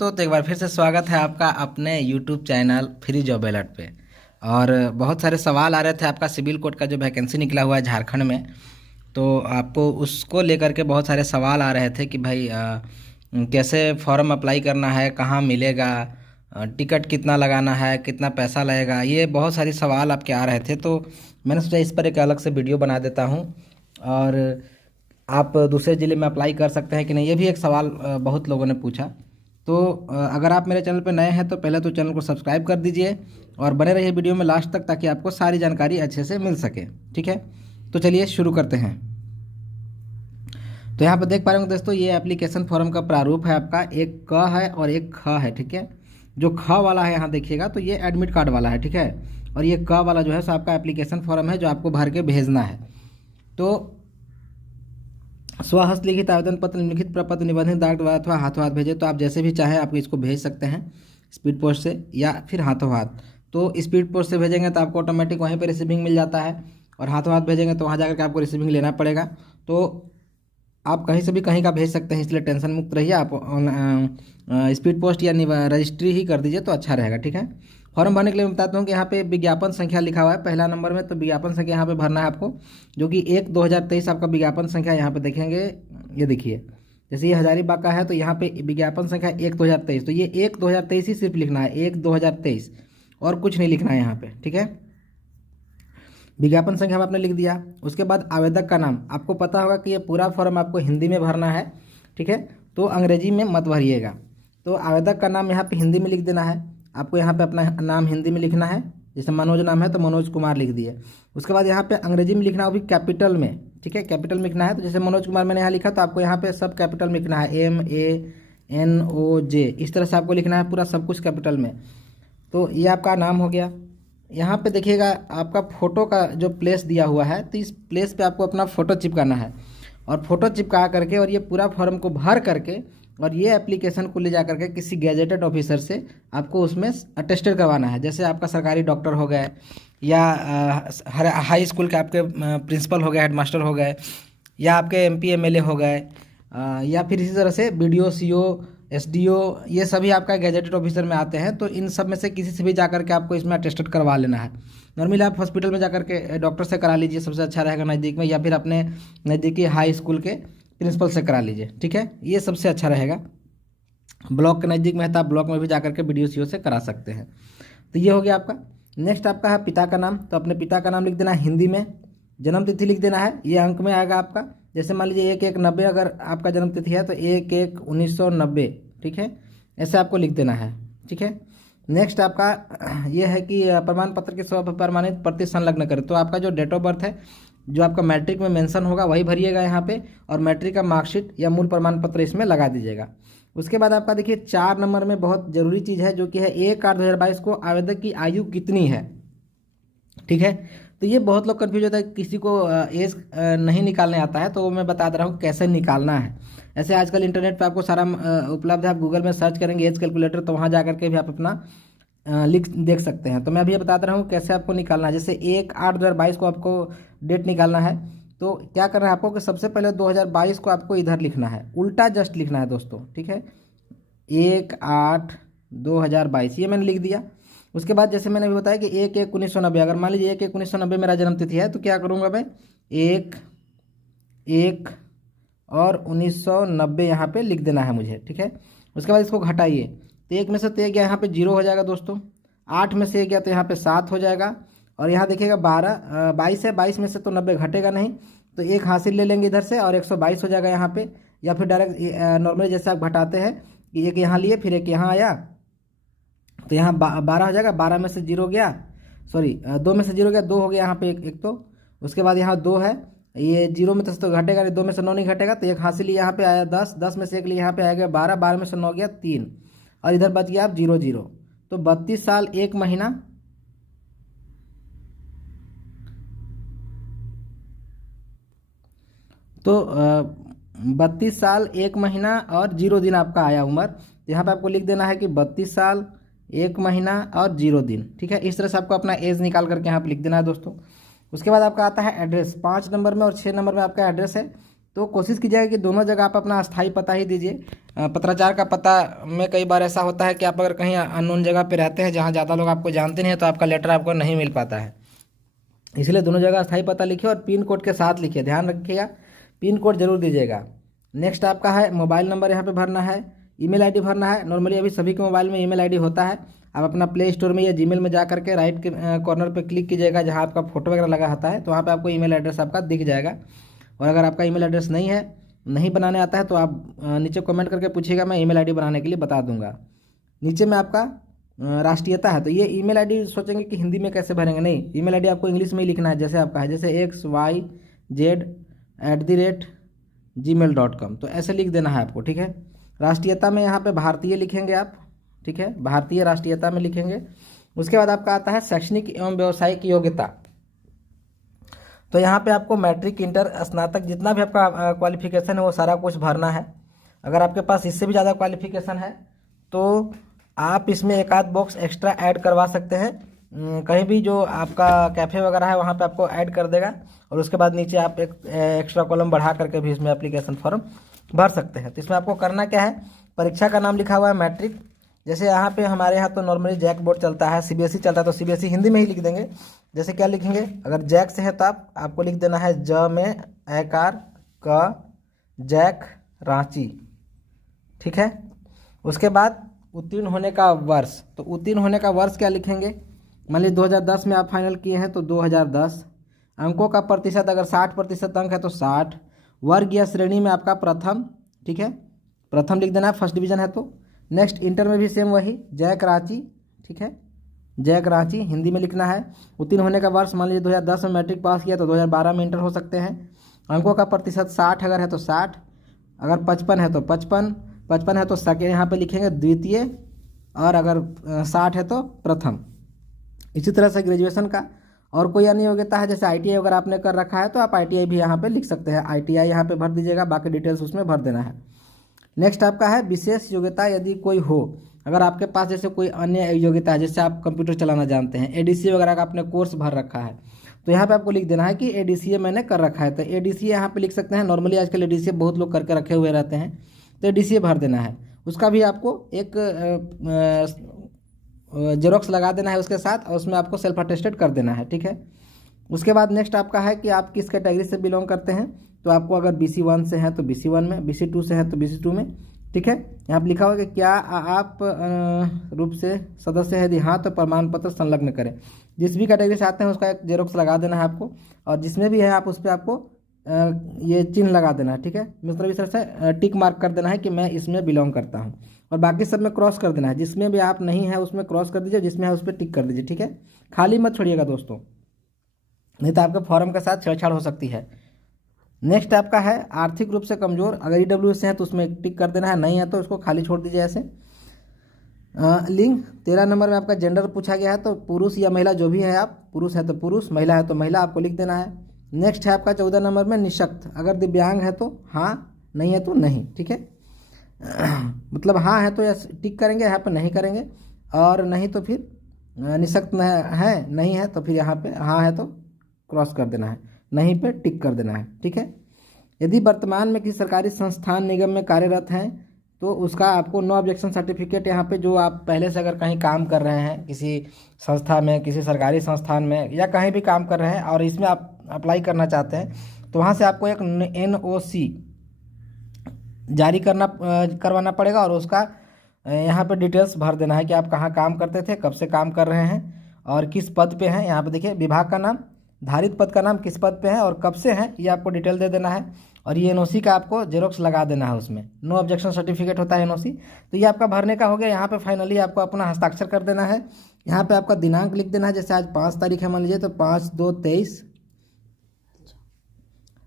तो एक बार फिर से स्वागत है आपका अपने YouTube channel free job alert पे। और बहुत सारे सवाल आ रहे थे आपका सिविल कोड का जो वैकेंसी निकला हुआ है झारखंड में। तो आपको उसको लेकर के बहुत सारे सवाल आ रहे थे कि भाई कैसे फॉर्म अप्लाई करना है, कहाँ मिलेगा, टिकट कितना लगाना है, कितना पैसा लगेगा, ये बहुत सारी सवाल आपके आ रहे थे। तो मैंने सोचा इस पर एक अलग से वीडियो बना देता हूँ। और आप दूसरे ज़िले में अप्लाई कर सकते हैं कि नहीं, ये भी एक सवाल बहुत लोगों ने पूछा। तो अगर आप मेरे चैनल पर नए हैं तो पहले तो चैनल को सब्सक्राइब कर दीजिए और बने रहिए वीडियो में लास्ट तक, ताकि आपको सारी जानकारी अच्छे से मिल सके। ठीक है, तो चलिए शुरू करते हैं। तो यहाँ पर देख पा रहे होंगे दोस्तों, ये एप्लीकेशन फॉर्म का प्रारूप है आपका। एक क है और एक ख है। ठीक है, जो ख वाला है यहाँ देखिएगा तो ये एडमिट कार्ड वाला है। ठीक है, और ये क वाला जो है सो आपका एप्लीकेशन फॉर्म है जो आपको भर के भेजना है। तो स्वहस्त लिखित आवेदन पत्र, निम्नलिखित प्रपत्र निबंधित डाक द्वारा अथवा हाथों हाथ भेजे। तो आप जैसे भी चाहें आप इसको भेज सकते हैं, स्पीड पोस्ट से या फिर हाथों हाथ। तो स्पीड पोस्ट से भेजेंगे तो आपको ऑटोमेटिक वहीं पे रिसीविंग मिल जाता है, और हाथों हाथ भेजेंगे तो वहाँ जाकर के आपको रिसीविंग लेना पड़ेगा। तो आप कहीं से भी कहीं का भेज सकते हैं, इसलिए टेंशन मुक्त रहिए। आप स्पीड पोस्ट या रजिस्ट्री ही कर दीजिए तो अच्छा रहेगा। ठीक है, फॉर्म भरने के लिए मैं बताता हूँ कि यहाँ पे विज्ञापन संख्या लिखा हुआ है पहला नंबर में। तो विज्ञापन संख्या यहाँ पे भरना है आपको, जो कि 1/2023 आपका विज्ञापन संख्या यहाँ पे देखेंगे। ये देखिए, जैसे ये हजारीबाग का है तो यहाँ पे विज्ञापन संख्या 1/2023, तो ये 1/2023 ही सिर्फ लिखना है, 1/2023, और कुछ नहीं लिखना है यहाँ पे। ठीक है, विज्ञापन संख्या आपने लिख दिया। उसके बाद आवेदक का नाम, आपको पता होगा कि ये पूरा फॉर्म आपको हिंदी में भरना है। ठीक है, तो अंग्रेजी में मत भरिएगा। तो आवेदक का नाम यहाँ पे हिंदी में लिख देना है। आपको यहाँ पे अपना नाम हिंदी में लिखना है। जैसे मनोज नाम है तो मनोज कुमार लिख दिए। उसके बाद यहाँ पे अंग्रेजी में लिखना है, वो भी कैपिटल में। ठीक है, कैपिटल में लिखना है। तो जैसे मनोज कुमार मैंने यहाँ लिखा तो आपको यहाँ पे सब कैपिटल में लिखना है, MANOJ, इस तरह से आपको लिखना है पूरा सब कुछ कैपिटल में। तो ये आपका नाम हो गया। यहाँ पे देखिएगा आपका फ़ोटो का जो प्लेस दिया हुआ है, तो इस प्लेस पे आपको अपना फ़ोटो चिपकाना है। और फ़ोटो चिपका करके और ये पूरा फॉर्म को भर करके और ये एप्लीकेशन को ले जा करके किसी गैजेटेड ऑफिसर से आपको उसमें अटेस्टेड करवाना है। जैसे आपका सरकारी डॉक्टर हो गए, या हाई स्कूल के आपके प्रिंसिपल हो गए, हेडमास्टर हो गए, या आपके MP MLA हो गए, या फिर इसी तरह से BDO CO SDO, ये सभी आपका गैजेटेड ऑफिसर में आते हैं। तो इन सब में से किसी से भी जाकर के आपको इसमें अटेस्टेड करवा लेना है। नॉर्मली आप हॉस्पिटल में जाकर के डॉक्टर से करा लीजिए, सबसे अच्छा रहेगा नज़दीक में, या फिर अपने नज़दीकी हाई स्कूल के प्रिंसिपल से करा लीजिए। ठीक है, ये सबसे अच्छा रहेगा। ब्लॉक के नज़दीक में है तो आप ब्लॉक में भी जाकर के BDO CO से करा सकते हैं। तो ये हो गया आपका। नेक्स्ट आपका है पिता का नाम। तो अपने पिता का नाम लिख देना है हिंदी में। जन्म तिथि लिख देना है, ये अंक में आएगा आपका। जैसे मान लीजिए 1/1/90 अगर आपका जन्म तिथि है तो 1/1/1990। ठीक है, ऐसे आपको लिख देना है। ठीक है, नेक्स्ट आपका ये है कि प्रमाण पत्र के स्व प्रमाणित प्रति संलग्न करें। तो आपका जो डेट ऑफ बर्थ है, जो आपका मैट्रिक में मेंशन होगा वही भरिएगा यहाँ पे, और मैट्रिक का मार्कशीट या मूल प्रमाण पत्र इसमें लगा दीजिएगा। उसके बाद आपका देखिए 4 नंबर में बहुत ज़रूरी चीज़ है, जो कि है 1/8/2022 को आवेदक की आयु कितनी है। ठीक है, तो ये बहुत लोग कन्फ्यूज होता है, किसी को एज नहीं निकालने आता है, तो मैं बता दे रहा हूँ कैसे निकालना है। ऐसे आजकल इंटरनेट पे आपको सारा उपलब्ध है। आप गूगल में सर्च करेंगे एज कैलकुलेटर, तो वहाँ जा करके भी आप अपना लिख देख सकते हैं। तो मैं अभी ये बता रहा हूँ कैसे आपको निकालना है। जैसे 1/8/2022 को आपको डेट निकालना है, तो क्या करना है आपको कि सबसे पहले 2022 को आपको इधर लिखना है, उल्टा जस्ट लिखना है दोस्तों। ठीक है, 1/8/2022 ये मैंने लिख दिया। उसके बाद जैसे मैंने भी बताया कि 1/1/1990, अगर मान लीजिए 1/1/1990 मेरा जन्म तिथि है, तो क्या करूँगा मैं, 1/1/1990 यहाँ पे लिख देना है मुझे। ठीक है, उसके बाद इसको घटाइए, तो 1 में से तो 1 गया, यहाँ पे 0 हो जाएगा दोस्तों। 8 में से 1 गया तो यहाँ पे 7 हो जाएगा। और यहाँ देखिएगा 22 है, 22 में से तो 90 घटेगा नहीं, तो 1 हासिल ले लेंगे इधर से और 122 हो जाएगा यहाँ पे। या फिर डायरेक्ट नॉर्मली जैसे आप घटाते हैं कि 1 यहाँ लिए फिर 1 यहाँ आया, तो यहाँ 12 हो जाएगा। 12 में से 0 गया, सॉरी 2 में से 0 गया, 2 हो गया यहाँ पे एक तो। उसके बाद यहाँ 2 है, ये 0 में तो घटेगा नहीं, 2 में से 9 नहीं घटेगा, तो 1 हासिल यहाँ पे आया 10, 10 में से 1 लिए यहाँ पे आएगा 12, 12 में से 9 गया 3, और इधर बच गया आप 0 0। तो 32 साल 1 महीना, तो 32 साल 1 महीना और 0 दिन आपका आया उम्र। तो यहाँ पे आपको लिख देना है कि 32 साल 1 महीना और 0 दिन। ठीक है, इस तरह से आपको अपना एज निकाल करके यहाँ पे लिख देना है दोस्तों। उसके बाद आपका आता है एड्रेस। 5 नंबर में और 6 नंबर में आपका एड्रेस है। तो कोशिश कीजिएगा कि दोनों जगह आप अपना अस्थाई पता ही दीजिए। पत्राचार का पता में कई बार ऐसा होता है कि आप अगर कहीं अननोन जगह पे रहते हैं जहाँ ज़्यादा लोग आपको जानते नहीं हैं तो आपका लेटर आपको नहीं मिल पाता है, इसलिए दोनों जगह अस्थाई पता लिखिए और पिन कोड के साथ लिखिए, ध्यान रखिएगा पिन कोड जरूर दीजिएगा। नेक्स्ट आपका है मोबाइल नंबर यहाँ पे भरना है, ईमेल आईडी भरना है। नॉर्मली अभी सभी के मोबाइल में ईमेल आईडी होता है। आप अपना प्ले स्टोर में या जीमेल में जा करके राइट के कॉर्नर पे क्लिक कीजिएगा जहाँ आपका फोटो वगैरह लगा होता है, तो वहाँ पे आपको ईमेल एड्रेस आपका दिख जाएगा। और अगर आपका ईमेल एड्रेस नहीं है, नहीं बनाने आता है, तो आप नीचे कमेंट करके पूछिएगा, मैं ईमेल आईडी बनाने के लिए बता दूंगा। नीचे में आपका राष्ट्रीयता है, तो ये ईमेल आईडी सोचेंगे कि हिंदी में कैसे भरेंगे, नहीं, ईमेल आईडी आपको इंग्लिश में ही लिखना है। जैसे आपका है जैसे xyz@gmail.com, तो ऐसे लिख देना है आपको, ठीक है। राष्ट्रीयता में यहाँ पे भारतीय लिखेंगे आप, ठीक है, भारतीय राष्ट्रीयता में लिखेंगे। उसके बाद आपका आता है शैक्षणिक एवं व्यावसायिक योग्यता, तो यहाँ पे आपको मैट्रिक, इंटर, स्नातक जितना भी आपका क्वालिफिकेशन है वो सारा कुछ भरना है। अगर आपके पास इससे भी ज़्यादा क्वालिफिकेशन है तो आप इसमें एक आध बॉक्स एक्स्ट्रा ऐड करवा सकते हैं। कहीं भी जो आपका कैफ़े वगैरह है वहाँ पे आपको ऐड कर देगा, और उसके बाद नीचे आप एक एक्स्ट्रा कॉलम बढ़ा करके भी इसमें एप्लीकेशन फॉर्म भर सकते हैं। तो इसमें आपको करना क्या है, परीक्षा का नाम लिखा हुआ है मैट्रिक, जैसे यहाँ पे हमारे यहाँ तो नॉर्मली जैक बोर्ड चलता है, सीबीएसई चलता है, तो सीबीएसई हिंदी में ही लिख देंगे। जैसे क्या लिखेंगे, अगर जैक से है तो आपको लिख देना है ज में ऐकार क जैक रांची, ठीक है। उसके बाद उत्तीर्ण होने का वर्ष, तो उत्तीर्ण होने का वर्ष क्या लिखेंगे, मान लीजिए 2010 में आप फाइनल किए हैं तो 2010। अंकों का प्रतिशत, अगर 60% अंक है तो 60। वर्ग या श्रेणी में आपका प्रथम, ठीक है, प्रथम लिख देना है, फर्स्ट डिवीजन है तो। नेक्स्ट इंटर में भी सेम वही जैक रांची, ठीक है, जैक रांची हिंदी में लिखना है। उत्तीर्ण होने का वर्ष, मान लीजिए 2010 में मैट्रिक पास किया तो 2012 में इंटर हो सकते हैं। अंकों का प्रतिशत 60 अगर है तो 60, अगर 55 है तो 55 है तो सेकेंड यहाँ पे लिखेंगे द्वितीय, और अगर 60 है तो प्रथम। इसी तरह से ग्रेजुएशन का और कोई अन्य योग्यता है, जैसे आईटीआई अगर आपने कर रखा है तो आप आईटीआई भी यहाँ पे लिख सकते हैं, आईटीआई यहाँ पे भर दीजिएगा, बाकी डिटेल्स उसमें भर देना है। नेक्स्ट आपका है विशेष योग्यता यदि कोई हो, अगर आपके पास जैसे कोई अन्य योग्यता है, जैसे आप कंप्यूटर चलाना जानते हैं, एडीसीए वगैरह का आपने कोर्स भर रखा है, तो यहाँ पे आपको लिख देना है कि एडीसीए मैंने कर रखा है, तो एडीसीए यहाँ पे लिख सकते हैं। नॉर्मली आजकल एडीसीए बहुत लोग करके रखे हुए रहते हैं, तो एडीसीए भर देना है। उसका भी आपको एक जेरोक्स लगा देना है उसके साथ, और उसमें आपको सेल्फ अटेस्टेड कर देना है, ठीक है। उसके बाद नेक्स्ट आपका है कि आप किस कैटेगरी से बिलोंग करते हैं, तो आपको अगर BC1 से हैं तो BC1 में, BC2 से हैं तो BC2 में, ठीक है। यहाँ पर लिखा हुआ कि क्या आप रूप से सदस्य है, यदि हाँ तो प्रमाण पत्र संलग्न करें। जिस भी कैटेगरी से आते हैं उसका एक जेरोक्स लगा देना है आपको, और जिसमें भी है आप उस पर आपको ये चिन्ह लगा देना है, ठीक है, मतलब इस तरह से टिक मार्क कर देना है कि मैं इसमें बिलोंग करता हूँ, और बाकी सब में क्रॉस कर देना है। जिसमें भी आप नहीं है उसमें क्रॉस कर दीजिए, जिसमें है उस पर टिक कर दीजिए, ठीक है। खाली मत छोड़िएगा दोस्तों, नहीं तो आपके फॉर्म के साथ छेड़छाड़ हो सकती है। नेक्स्ट आपका है आर्थिक रूप से कमजोर, अगर EWS से है तो उसमें टिक कर देना है, नहीं है तो उसको खाली छोड़ दीजिए ऐसे। लिंग 13 नंबर में आपका जेंडर पूछा गया है, तो पुरुष या महिला जो भी है, आप पुरुष है तो पुरुष, महिला है तो महिला, आपको लिख देना है। नेक्स्ट है आपका 14 नंबर में निःशक्त, अगर दिव्यांग है तो हाँ, नहीं है तो नहीं, ठीक है। मतलब हाँ है तो या टिक करेंगे, यहाँ पर नहीं करेंगे, और नहीं तो फिर निःशक्त है, नहीं है तो फिर यहाँ पे हाँ है तो क्रॉस कर देना है, नहीं पे टिक कर देना है, ठीक है। यदि वर्तमान में किसी सरकारी संस्थान निगम में कार्यरत हैं तो उसका आपको नो ऑब्जेक्शन सर्टिफिकेट, यहाँ पे जो आप पहले से अगर कहीं काम कर रहे हैं किसी संस्था में, किसी सरकारी संस्थान में, या कहीं भी काम कर रहे हैं और इसमें आप अप्लाई करना चाहते हैं, तो वहाँ से आपको एक NOC जारी करवाना पड़ेगा, और उसका यहाँ पे डिटेल्स भर देना है कि आप कहाँ काम करते थे, कब से काम कर रहे हैं, और किस पद पे हैं। यहाँ पे देखिए विभाग का नाम, धारित पद का नाम, किस पद पे है और कब से हैं, ये आपको डिटेल दे देना है। और ये NOC का आपको जेरोक्स लगा देना है, उसमें नो ऑब्जेक्शन सर्टिफिकेट होता है NOC। तो ये आपका भरने का हो गया। यहाँ पे फाइनली आपको अपना हस्ताक्षर कर देना है। यहाँ पे आपका दिनांक लिख देना है, जैसे आज 5 तारीख है मान लीजिए तो 5/2/23।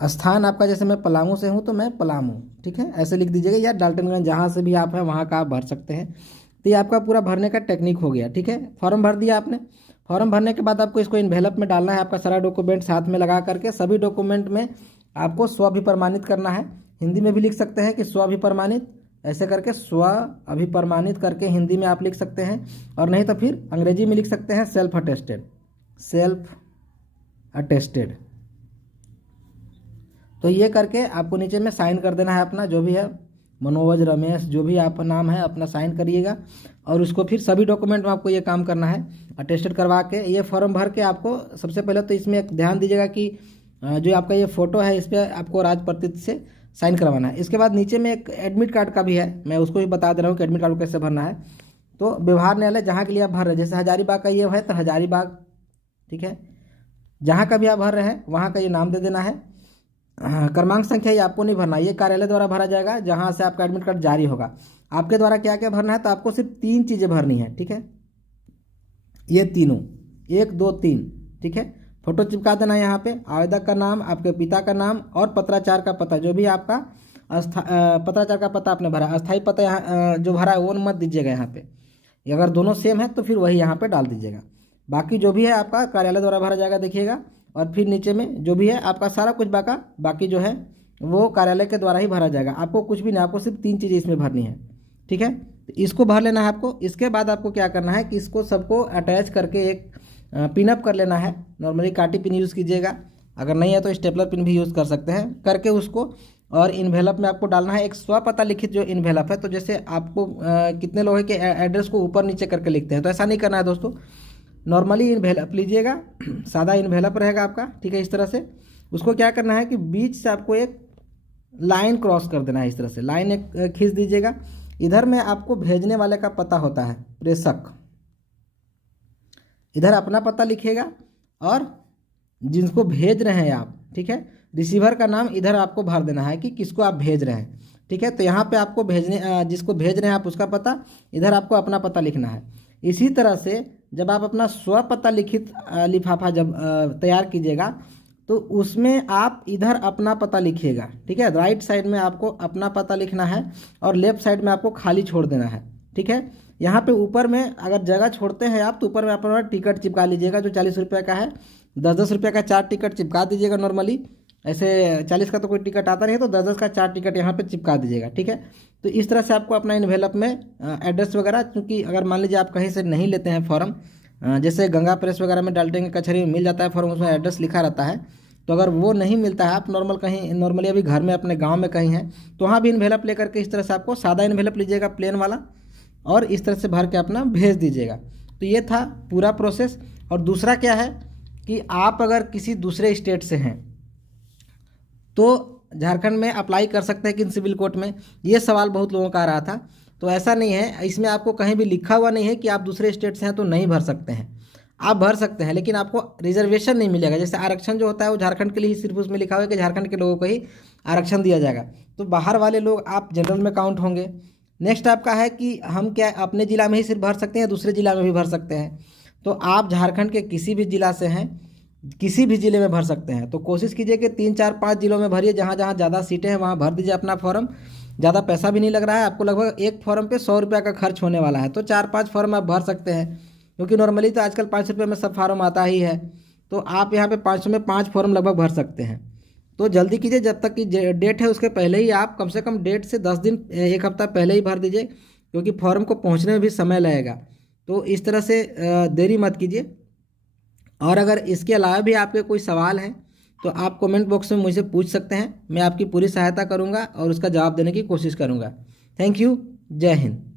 स्थान आपका, जैसे मैं पलामू से हूँ तो मैं पलामू, ठीक है, ऐसे लिख दीजिएगा, या डाल्टनगंज, जहाँ से भी आप हैं वहाँ का आप भर सकते हैं। तो ये आपका पूरा भरने का टेक्निक हो गया, ठीक है। फॉर्म भर दिया आपने, फॉर्म भरने के बाद आपको इसको इन्वेलप में डालना है, आपका सारा डॉक्यूमेंट साथ में लगा करके। सभी डॉक्यूमेंट में आपको स्व अभिप्रमाणित करना है, हिंदी में भी लिख सकते हैं कि स्व अभिप्रमाणित, ऐसे करके स्व अभिप्रमाणित करके हिंदी में आप लिख सकते हैं, और नहीं तो फिर अंग्रेजी में लिख सकते हैं सेल्फ अटेस्टेड, सेल्फ अटेस्टेड। तो ये करके आपको नीचे में साइन कर देना है अपना, जो भी है मनोज रमेश जो भी आपका नाम है अपना साइन करिएगा। और उसको फिर सभी डॉक्यूमेंट में आपको ये काम करना है, अटेस्टेड करवा के ये फॉर्म भर के आपको सबसे पहले तो इसमें एक ध्यान दीजिएगा कि जो आपका ये फ़ोटो है इस पर आपको राजपत्रित से साइन करवाना है। इसके बाद नीचे में एक एडमिट कार्ड का भी है, मैं उसको भी बता दे रहा हूँ कि एडमिट कार्ड को कैसे भरना है। तो व्यवहार न्यायालय जहाँ के लिए आप भर रहे हैं, जैसे हजारीबाग का ये है तो हजारीबाग, ठीक है, जहाँ का भी आप भर रहे हैं वहाँ का ये नाम दे देना है। क्रमांक संख्या ये आपको नहीं भरना, ये कार्यालय द्वारा भरा जाएगा जहाँ से आपका एडमिट कार्ड जारी होगा। आपके द्वारा क्या क्या भरना है, तो आपको सिर्फ 3 चीज़ें भरनी है, ठीक है, ये तीनों 1 2 3, ठीक है। फोटो चिपका देना है यहाँ पे, आवेदक का नाम, आपके पिता का नाम और पत्राचार का पता, जो भी आपका पत्राचार का पता आपने भरा, अस्थायी पता यहाँ जो भरा है वो मत दीजिएगा यहाँ पे। अगर दोनों सेम है तो फिर वही यहाँ पे डाल दीजिएगा। बाकी जो भी है आपका कार्यालय द्वारा भरा जाएगा, देखिएगा। और फिर नीचे में जो भी है आपका सारा कुछ बाकी जो है वो कार्यालय के द्वारा ही भरा जाएगा। आपको कुछ भी नहीं, आपको सिर्फ 3 चीज़ें इसमें भरनी है, ठीक है। तो इसको भर लेना है आपको। इसके बाद आपको क्या करना है कि इसको सबको अटैच करके एक पिनअप कर लेना है। नॉर्मली काटी पिन यूज़ कीजिएगा, अगर नहीं है तो स्टेपलर पिन भी यूज़ कर सकते हैं, करके उसको और इन्वेलप में आपको डालना है। एक स्वपता लिखित जो इन्वेलप है, तो जैसे आपको कितने लोग हैं कि एड्रेस को ऊपर नीचे करके लिखते हैं, तो ऐसा नहीं करना है दोस्तों। नॉर्मली इन्वेलप लीजिएगा, सादा इन्वेलप रहेगा आपका, ठीक है। इस तरह से उसको क्या करना है कि बीच से आपको एक लाइन क्रॉस कर देना है, इस तरह से लाइन एक खींच दीजिएगा। इधर में आपको भेजने वाले का पता होता है, प्रेषक, इधर अपना पता लिखिएगा और जिनको भेज रहे हैं आप, ठीक है, रिसीवर का नाम इधर आपको भर देना है कि किसको आप भेज रहे हैं, ठीक है। तो यहाँ पे आपको जिसको भेज रहे हैं आप उसका पता, इधर आपको अपना पता लिखना है। इसी तरह से जब आप अपना स्वपता लिखित लिफाफा जब तैयार कीजिएगा तो उसमें आप इधर अपना पता लिखिएगा, ठीक है। राइट साइड में आपको अपना पता लिखना है और लेफ्ट साइड में आपको खाली छोड़ देना है, ठीक है। यहाँ पे ऊपर में अगर जगह छोड़ते हैं आप तो ऊपर में अपना टिकट चिपका लीजिएगा, जो 40 रुपये का है, 10-10 रुपये का 4 टिकट चिपका दीजिएगा। नॉर्मली ऐसे 40 का तो कोई टिकट आता नहीं है, तो 10-10 का 4 टिकट यहाँ पे चिपका दीजिएगा, ठीक है। तो इस तरह से आपको अपना इन्वेलप में एड्रेस वगैरह, क्योंकि अगर मान लीजिए आप कहीं से नहीं लेते हैं फॉर्म, जैसे गंगा प्रेस वगैरह में डालते हैं, कचहरी में मिल जाता है फॉर्म, उसमें एड्रेस लिखा रहता है। तो अगर वो नहीं मिलता है, आप नॉर्मली अभी घर में अपने गाँव में कहीं हैं, तो वहाँ भी इन्वेलप लेकर के इस तरह से आपको सादा इन्वेलप लीजिएगा, प्लेन वाला, और इस तरह से भर के अपना भेज दीजिएगा। तो ये था पूरा प्रोसेस। और दूसरा क्या है कि आप अगर किसी दूसरे स्टेट से हैं तो झारखंड में अप्लाई कर सकते हैं कि सिविल कोर्ट में, ये सवाल बहुत लोगों का आ रहा था। तो ऐसा नहीं है, इसमें आपको कहीं भी लिखा हुआ नहीं है कि आप दूसरे स्टेट से हैं तो नहीं भर सकते हैं, आप भर सकते हैं, लेकिन आपको रिजर्वेशन नहीं मिलेगा। जैसे आरक्षण जो होता है वो झारखंड के लिए ही सिर्फ उसमें लिखा हुआ है कि झारखंड के लोगों को ही आरक्षण दिया जाएगा, तो बाहर वाले लोग आप जनरल में काउंट होंगे। नेक्स्ट आपका है कि हम क्या अपने ज़िला में ही सिर्फ भर सकते हैं, दूसरे ज़िला में भी भर सकते हैं। तो आप झारखंड के किसी भी ज़िला से हैं, किसी भी ज़िले में भर सकते हैं। तो कोशिश कीजिए कि 3 4 5 ज़िलों में भरिए, जहाँ जहाँ ज़्यादा सीटें हैं वहाँ भर दीजिए अपना फॉर्म। ज़्यादा पैसा भी नहीं लग रहा है आपको, लगभग एक फॉर्म पे 100 रुपये का खर्च होने वाला है। तो 4-5 फॉर्म आप भर सकते हैं, क्योंकि नॉर्मली तो आजकल 5 रुपये में सब फॉर्म आता ही है। तो आप यहाँ पे 500 में 5 फॉर्म लगभग भर सकते हैं। तो जल्दी कीजिए, जब तक की डेट है उसके पहले ही आप, कम से कम डेट से 10 दिन 1 हफ्ता पहले ही भर दीजिए, क्योंकि फॉर्म को पहुँचने में भी समय लगेगा। तो इस तरह से देरी मत कीजिए। और अगर इसके अलावा भी आपके कोई सवाल हैं तो आप कमेंट बॉक्स में मुझसे पूछ सकते हैं, मैं आपकी पूरी सहायता करूंगा और उसका जवाब देने की कोशिश करूंगा। थैंक यू, जय हिंद।